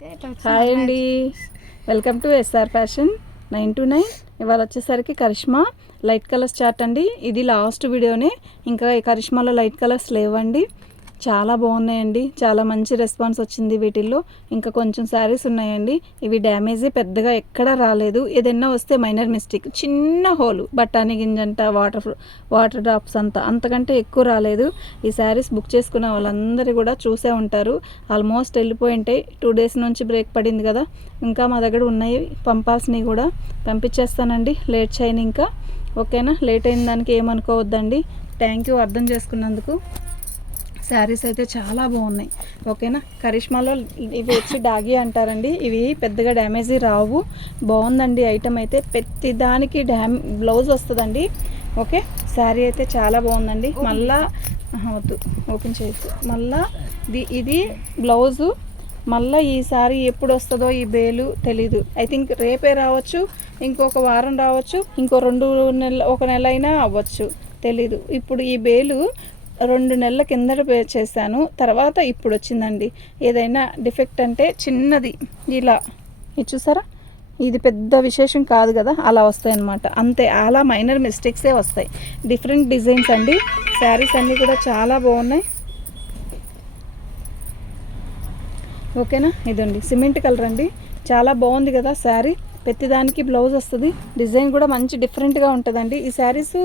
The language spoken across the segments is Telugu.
హాయ్ అండి, వెల్కమ్ టు ఎస్ఆర్ ఫ్యాషన్ 929. ఇవాళ వచ్చేసరికి కరిష్మా లైట్ కలర్స్ చార్ట్ అండి. ఇది లాస్ట్ వీడియోనే, ఇంకా ఈ కరిష్మాలో లైట్ కలర్స్ లేవండి. చాలా బాగున్నాయండి, చాలా మంచి రెస్పాన్స్ వచ్చింది వీటిల్లో. ఇంకా కొంచెం శారీస్ ఉన్నాయండి, ఇవి డ్యామేజీ పెద్దగా ఎక్కడా రాలేదు. ఏదైనా వస్తే మైనర్ మిస్టేక్, చిన్న హోలు, బఠానీ గింజంట, వాటర్ డ్రాప్స్ అంతకంటే ఎక్కువ రాలేదు. ఈ శారీస్ బుక్ చేసుకున్న వాళ్ళందరూ కూడా చూసే ఉంటారు. ఆల్మోస్ట్ వెళ్ళిపోయి ఉంటాయి, 2 days నుంచి బ్రేక్ పడింది కదా. ఇంకా మా దగ్గర ఉన్నాయి, పంపాల్సినవి కూడా పంపించేస్తానండి. లేట్ చేయను ఇంకా, ఓకేనా? లేట్ అయిన దానికి ఏమనుకోవద్దండి. థ్యాంక్ యూ అర్థం చేసుకున్నందుకు. శారీస్ అయితే చాలా బాగున్నాయి, ఓకేనా? కరిష్మాలో ఇవి వచ్చి డాగి అంటారండి. ఇవి పెద్దగా డ్యామేజీ రావు. బాగుందండి ఐటమ్ అయితే. ప్రతి దానికి బ్లౌజ్ వస్తుందండి, ఓకే? శారీ అయితే చాలా బాగుందండి. మళ్ళా వద్దు, ఓపెన్ చేయొచ్చు. మళ్ళా ఇది బ్లౌజు. మళ్ళీ ఈ సారీ ఎప్పుడు వస్తుందో ఈ బేలు తెలీదు. ఐ థింక్ రేపే రావచ్చు, ఇంకొక వారం రావచ్చు, ఇంకో 2 నెలలు, 1 నెల అయినా అవ్వచ్చు, తెలీదు. ఇప్పుడు ఈ బేలు 2 నెలల కిందట పే చేశాను, తర్వాత ఇప్పుడు వచ్చిందండి. ఏదైనా డిఫెక్ట్ అంటే చిన్నది ఇలా, ఇది చూసారా? ఇది పెద్ద విశేషం కాదు కదా, అలా వస్తాయి అన్నమాట, అంతే. అలా మైనర్ మిస్టేక్సే వస్తాయి. డిఫరెంట్ డిజైన్స్ అండి. శారీస్ అన్నీ కూడా చాలా బాగున్నాయి, ఓకేనా? ఇదండి సిమెంట్ కలర్ అండి, చాలా బాగుంది కదా శారీ. ప్రతిదానికి బ్లౌజ్ వస్తుంది. డిజైన్ కూడా మంచి డిఫరెంట్గా ఉంటుందండి. ఈ శారీస్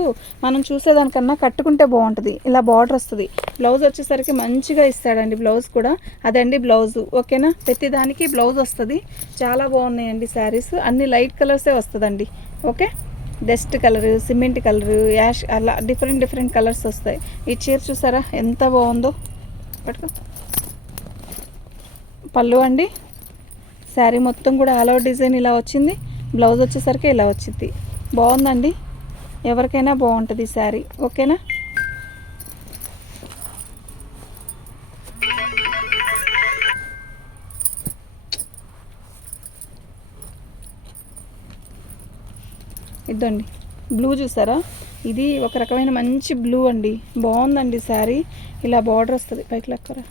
మనం చూసేదానికన్నా కట్టుకుంటే బాగుంటుంది. ఇలా బార్డర్ వస్తుంది, బ్లౌజ్ వచ్చేసరికి మంచిగా ఇస్తాడండి. బ్లౌజ్ కూడా అదండి బ్లౌజు, ఓకేనా? ప్రతిదానికి బ్లౌజ్ వస్తుంది. చాలా బాగున్నాయండి శారీస్. అన్ని లైట్ కలర్సే వస్తుందండి, okay? Dust colour, cement colour, ash, అలా డిఫరెంట్ కలర్స్ వస్తాయి. ఈ చీర చూసారా ఎంత బాగుందో? పట్టుకో. పళ్ళు అండి, శారీ మొత్తం కూడా ఆల్ ఓవర్ డిజైన్ ఇలా వచ్చింది. బ్లౌజ్ వచ్చేసరికి ఇలా వచ్చింది. బాగుందండి, ఎవరికైనా బాగుంటుంది శారీ, ఓకేనా? ఇదండి బ్లూ చూసారా? ఇది ఒక రకమైన మంచి బ్లూ అండి. బాగుందండి శారీ. ఇలా బార్డర్ వస్తుంది, పైకి లెక్కరా,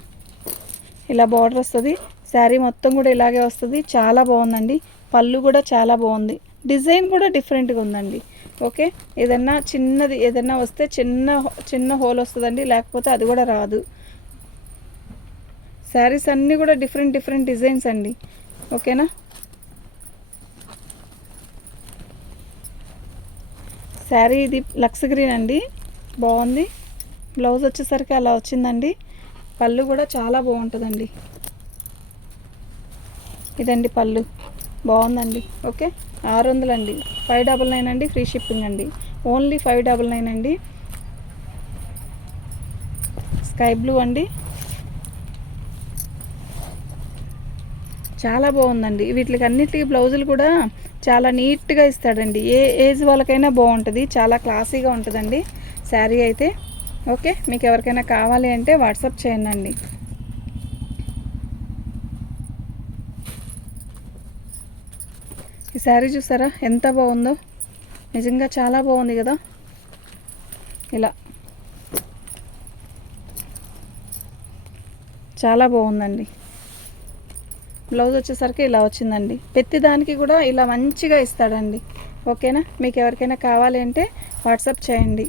ఇలా బార్డర్ వస్తుంది. శారీ మొత్తం కూడా ఇలాగే వస్తుంది. చాలా బాగుందండి. పళ్ళు కూడా చాలా బాగుంది. డిజైన్ కూడా డిఫరెంట్గా ఉందండి, ఓకే? ఏదన్నా చిన్నది ఏదన్నా వస్తే చిన్న హోల్ వస్తుందండి, లేకపోతే అది కూడా రాదు. శారీస్ అన్నీ కూడా డిఫరెంట్ డిజైన్స్ అండి, ఓకేనా? శారీ ఇది లక్స్ గ్రీన్ అండి, బాగుంది. బ్లౌజ్ వచ్చేసరికి అలా వచ్చిందండి. పళ్ళు కూడా చాలా బాగుంటుందండి. ఇదండి పళ్ళు, బాగుందండి, ఓకే? 600 అండి, 599 అండి, ఫ్రీ షిప్పింగ్ అండి. ఓన్లీ 599 అండి. స్కై బ్లూ అండి, చాలా బాగుందండి. వీటికి అన్నిటికీ బ్లౌజులు కూడా చాలా నీట్గా ఇస్తాడండి. ఏ ఏజ్ వాళ్ళకైనా బాగుంటుంది, చాలా క్లాసీగా ఉంటుందండి శారీ అయితే, ఓకే? మీకు ఎవరికైనా కావాలి అంటే వాట్సాప్ చేయండి. ఈ శారీ చూసారా ఎంత బాగుందో? నిజంగా చాలా బాగుంది కదా. ఇలా చాలా బాగుందండి. బ్లౌజ్ వచ్చేసరికి ఇలా వచ్చిందండి. ప్రతిదానికి కూడా ఇలా మంచిగా ఇస్తాడండి, ఓకేనా? మీకు ఎవరికైనా కావాలి అంటే వాట్సాప్ చేయండి.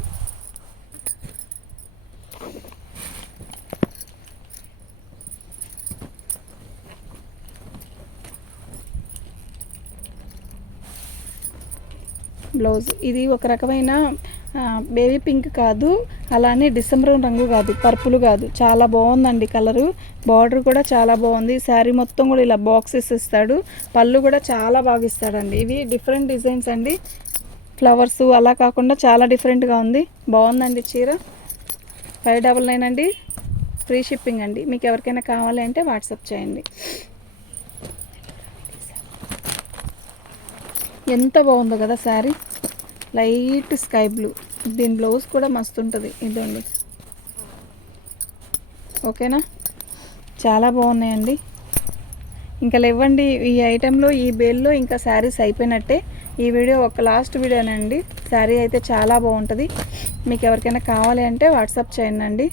బ్లౌజ్ ఇది ఒక రకమైన బేబీ పింక్ కాదు, అలానే డిసెంబర్ రంగు కాదు, పర్పుల్ కాదు, చాలా బాగుందండి కలరు. బార్డర్ కూడా చాలా బాగుంది. శారీ మొత్తం కూడా ఇలా బాక్సెస్ ఇస్తాడు. పళ్ళు కూడా చాలా బాగా ఇస్తాడండి. ఇవి డిఫరెంట్ డిజైన్స్ అండి, ఫ్లవర్స్ అలా కాకుండా చాలా డిఫరెంట్గా ఉంది. బాగుందండి చీర. 599 అండి, ఫ్రీ షిప్పింగ్ అండి. మీకు ఎవరికైనా కావాలి అంటే వాట్సాప్ చేయండి. ఎంత బాగుందో కదా శారీ, లైట్ స్కై బ్లూ. దీని బ్లౌజ్ కూడా మస్తు ఉంటుంది, ఇదండి, ఓకేనా? చాలా బాగున్నాయండి. ఇంకా లేవండి ఈ ఐటెంలో, ఈ బేల్లో ఇంకా శారీస్ అయిపోయినట్టే. ఈ వీడియో ఒక లాస్ట్ వీడియోనండి. శారీ అయితే చాలా బాగుంటుంది. మీకు ఎవరికైనా కావాలి అంటే వాట్సాప్ చేయండి.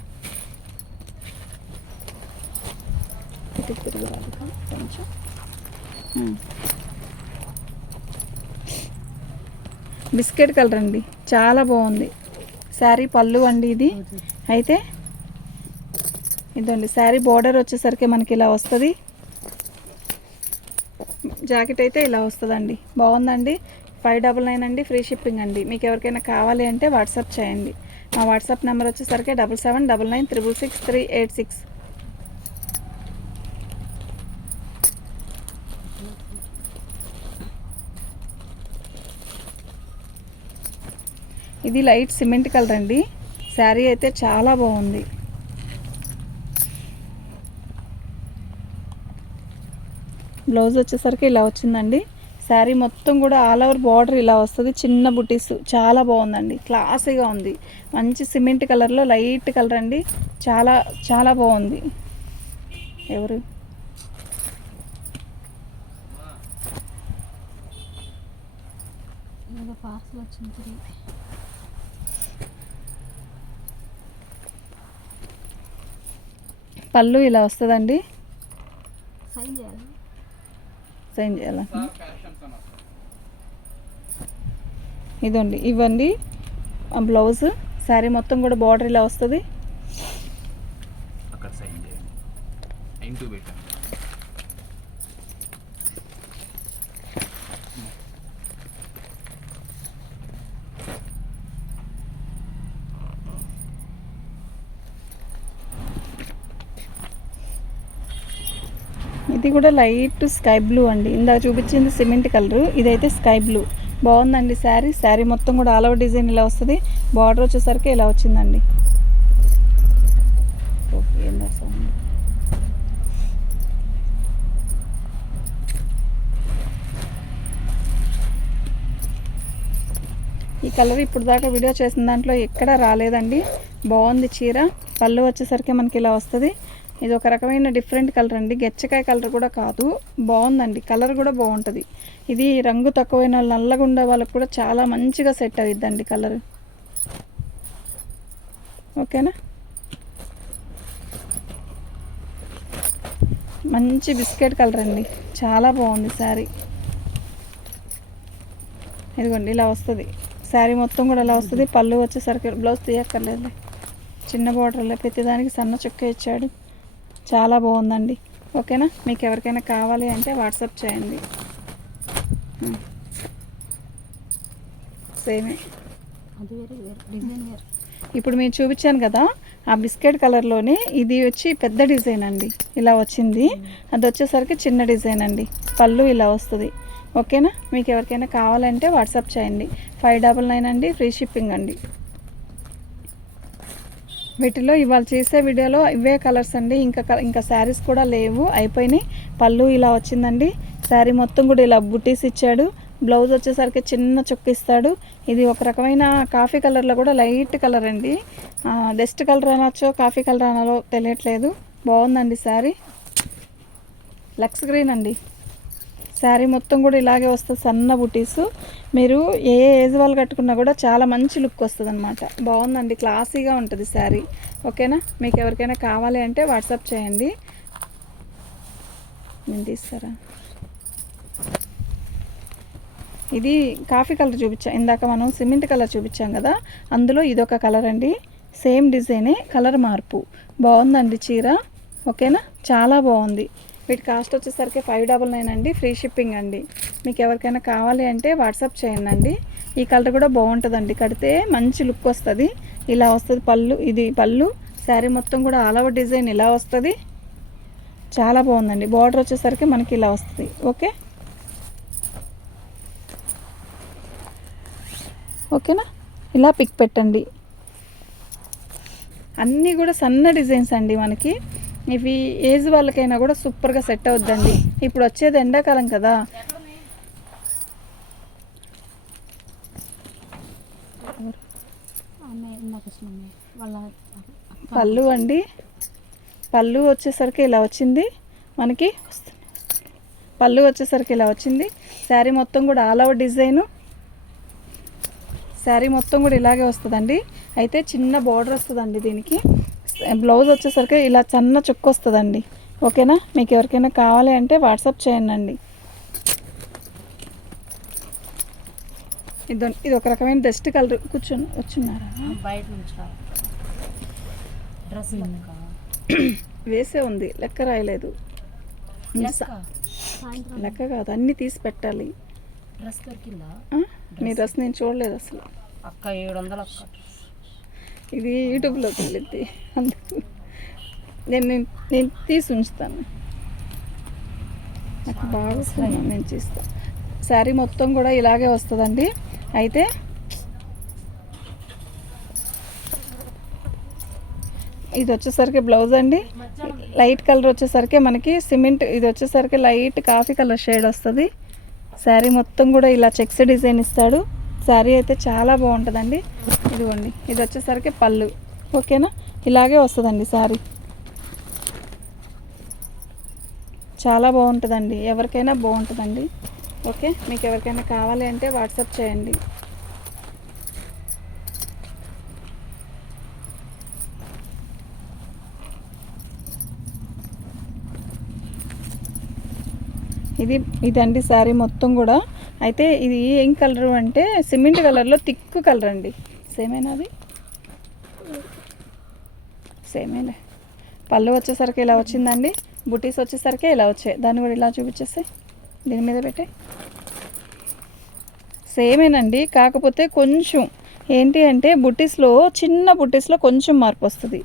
కొంచెం బిస్కెట్ కలర్ అండి, చాలా బాగుంది శారీ. పళ్ళు అండి ఇది. అయితే ఇదండి శారీ బోర్డర్ వచ్చేసరికి మనకి ఇలా వస్తుంది. జాకెట్ అయితే ఇలా వస్తుందండి. బాగుందండి. 599 అండి, ఫ్రీ షిప్పింగ్ అండి. మీకు ఎవరికైనా కావాలి అంటే వాట్సాప్ చేయండి. మా వాట్సాప్ నెంబర్ వచ్చేసరికి 7799966386. ఇది లైట్ సిమెంట్ కలర్ అండి. శారీ అయితే చాలా బాగుంది. బ్లౌజ్ వచ్చేసరికి ఇలా వచ్చిందండి. శారీ మొత్తం కూడా ఆల్ ఓవర్ బార్డర్ ఇలా వస్తుంది. చిన్న బుటీస్, చాలా బాగుందండి. క్లాసీగా ఉంది. మంచి సిమెంట్ కలర్లో లైట్ కలర్ అండి. చాలా చాలా బాగుంది. ఎవరు పళ్ళు ఇలా వస్తుందండి. సైన్ చేయాలా? ఇదండి, ఇవ్వండి బ్లౌజ్. శారీ మొత్తం కూడా బార్డర్ ఇలా వస్తుంది. ఇది కూడా లైట్ స్కై బ్లూ అండి. ఇందాక చూపించింది సిమెంట్ కలరు, ఇదైతే స్కై బ్లూ. బాగుందండి శారీ. శారీ మొత్తం కూడా ఆల్ ఓవర్ డిజైన్ ఇలా వస్తుంది. బార్డర్ వచ్చేసరికి ఇలా వచ్చిందండి. ఈ కలర్ ఇప్పుడు దాకా వీడియో చేసిన దాంట్లో ఎక్కడా రాలేదండి. బాగుంది చీర. పళ్ళు వచ్చేసరికి మనకి ఇలా వస్తుంది. ఇది ఒక రకమైన డిఫరెంట్ కలర్ అండి. గెచ్చకాయ కలర్ కూడా కాదు. బాగుందండి. కలర్ కూడా బాగుంటుంది. ఇది రంగు తక్కువైన నల్లగా ఉండే వాళ్ళకి కూడా చాలా మంచిగా సెట్ అవుతుందండి కలర్. ఓకేనా? మంచి బిస్కెట్ కలర్ అండి. చాలా బాగుంది శారీ. ఇదిగోండి ఇలా వస్తుంది. శారీ మొత్తం కూడా ఇలా వస్తుంది. పళ్ళు వచ్చేసరికి బ్లౌజ్ తీయక్కర్లేదు, చిన్న బార్డర్లో ప్రతిదానికి సన్న చుక్క ఇచ్చాడు. చాలా బాగుందండి. ఓకేనా? మీకు ఎవరికైనా కావాలి అంటే వాట్సాప్ చేయండి. సేమే ఇప్పుడు మీరు చూపించాను కదా, ఆ బిస్కెట్ కలర్లోనే ఇది వచ్చి పెద్ద డిజైన్ అండి. ఇలా వచ్చింది. అది వచ్చేసరికి చిన్న డిజైన్ అండి. పళ్ళు ఇలా వస్తుంది. ఓకేనా? మీకు ఎవరికైనా కావాలంటే వాట్సాప్ చేయండి. 599 అండి, ఫ్రీ షిప్పింగ్ అండి. వీటిలో ఇవాళ చేసే వీడియోలో ఇవే కలర్స్ అండి. ఇంకా శారీస్ కూడా లేవు, అయిపోయినాయి. పళ్ళు ఇలా వచ్చిందండి. శారీ మొత్తం కూడా ఇలా బుటీస్ ఇచ్చాడు. బ్లౌజ్ వచ్చేసరికి చిన్న చుక్క ఇస్తాడు. ఇది ఒక రకమైన కాఫీ కలర్లో కూడా లైట్ కలర్ అండి. డస్ట్ కలర్ అనొచ్చో కాఫీ కలర్ అనాలో తెలియట్లేదు. బాగుందండి శారీ. లక్స్ గ్రీన్ అండి. శారీ మొత్తం కూడా ఇలాగే వస్తుంది, సన్న బుటీసు. మీరు ఏ ఏజ్ వాళ్ళు కట్టుకున్నా కూడా చాలా మంచి లుక్ వస్తుంది అనమాట. బాగుందండి. క్లాసీగా ఉంటుంది శారీ. ఓకేనా? మీకు ఎవరికైనా కావాలి అంటే వాట్సాప్ చేయండి. నేను తీస్తారా? ఇది కాఫీ కలర్ చూపించాం ఇందాక, మనం సిమెంట్ కలర్ చూపించాం కదా, అందులో ఇదొక కలర్ అండి. సేమ్ డిజైనే, కలర్ మార్పు. బాగుందండి చీర. ఓకేనా? చాలా బాగుంది. వీటి కాస్ట్ వచ్చేసరికి 599 అండి, ఫ్రీ షిప్పింగ్ అండి. మీకు ఎవరికైనా కావాలి అంటే వాట్సాప్ చేయండి. ఈ కలర్ కూడా బాగుంటుందండి. కడితే మంచి లుక్ వస్తుంది. ఇలా వస్తుంది పళ్ళు. ఇది పళ్ళు. శారీ మొత్తం కూడా ఆల్ ఓవర్ డిజైన్ ఇలా వస్తుంది. చాలా బాగుందండి. బార్డర్ వచ్చేసరికి మనకి ఇలా వస్తుంది. ఓకేనా? ఇలా పిక్ పెట్టండి. అన్నీ కూడా సన్న డిజైన్స్ అండి మనకి. ఇవి ఏజ్ వాళ్ళకైనా కూడా సూపర్గా సెట్ అవుద్దండి. ఇప్పుడు వచ్చేది ఎండాకాలం కదా. పళ్ళు అండి. పళ్ళు వచ్చేసరికి ఇలా వచ్చింది మనకి. పళ్ళు వచ్చేసరికి ఇలా వచ్చింది. శారీ మొత్తం కూడా ఆల్ ఓవర్ డిజైను. శారీ మొత్తం కూడా ఇలాగే వస్తుందండి. అయితే చిన్న బార్డర్ వస్తుందండి దీనికి. బ్లౌజ్ వచ్చేసరికి ఇలా సన్న చుక్క వస్తుందండి. ఓకేనా? మీకు ఎవరికైనా కావాలి అంటే వాట్సాప్ చేయండి. ఇది ఒక రకమైన డస్ట్ కలర్. వచ్చున్నారా బయట నుంచి డ్రెస్ వేసే ఉంది, లెక్క రాయలేదు. లెక్క కాదు, అన్నీ తీసి పెట్టాలి. డ్రెస్ దొరికిందా? నీ డ్రెస్ నేను చూడలేదు అసలు. అక్క 700 అక్క. ఇది యూట్యూబ్లోకి వెళ్ళిద్ది, అందుకు నేను తీసి ఉంచుతాను. నాకు బాగా వస్తుంది, నేను తీస్తాను. శారీ మొత్తం కూడా ఇలాగే వస్తుందండి. అయితే ఇది వచ్చేసరికి బ్లౌజ్ అండి. లైట్ కలర్ వచ్చేసరికి మనకి సిమెంట్, ఇది వచ్చేసరికి లైట్ కాఫీ కలర్ షేడ్ వస్తుంది. శారీ మొత్తం కూడా ఇలా చెక్స్ డిజైన్ ఇస్తాడు. శారీ అయితే చాలా బాగుంటుందండి. ఇదిగోండి, ఇది వచ్చేసరికి పళ్ళు. ఓకేనా, ఇలాగే వస్తుందండి శారీ. చాలా బాగుంటుందండి, ఎవరికైనా బాగుంటుందండి. ఓకే, మీకు ఎవరికైనా కావాలి అంటే వాట్సాప్ చేయండి. ఇదండి శారీ మొత్తం కూడా. అయితే ఇది ఏం కలరు అంటే సిమెంట్ కలర్లో థిక్ కలర్ అండి. సేమేనా? సేమేలే. పళ్ళు వచ్చేసరికి ఇలా వచ్చిందండి. బుటీస్ వచ్చేసరికి ఇలా వచ్చాయి. దాన్ని కూడా ఇలా చూపించేస్తే దీని మీద పెట్టే సేమేనండి. కాకపోతే కొంచెం ఏంటి అంటే బుటీస్లో, చిన్న బుటీస్లో కొంచెం మార్పు వస్తుంది,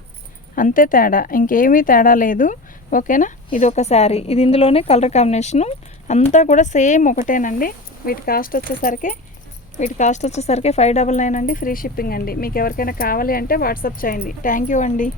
అంతే తేడా, ఇంకేమీ తేడా లేదు. ఓకేనా, ఇది ఒక శారీ. ఇది ఇందులోనే కలర్ కాంబినేషను అంతా కూడా సేమ్ ఒకటేనండి. వీటి కాస్ట్ వచ్చేసరికి 599 అండి. ఫ్రీ షిప్పింగ్ అండి. మీకు ఎవరికైనా కావాలి అంటే వాట్సాప్ చేయండి. థ్యాంక్ యూ అండి.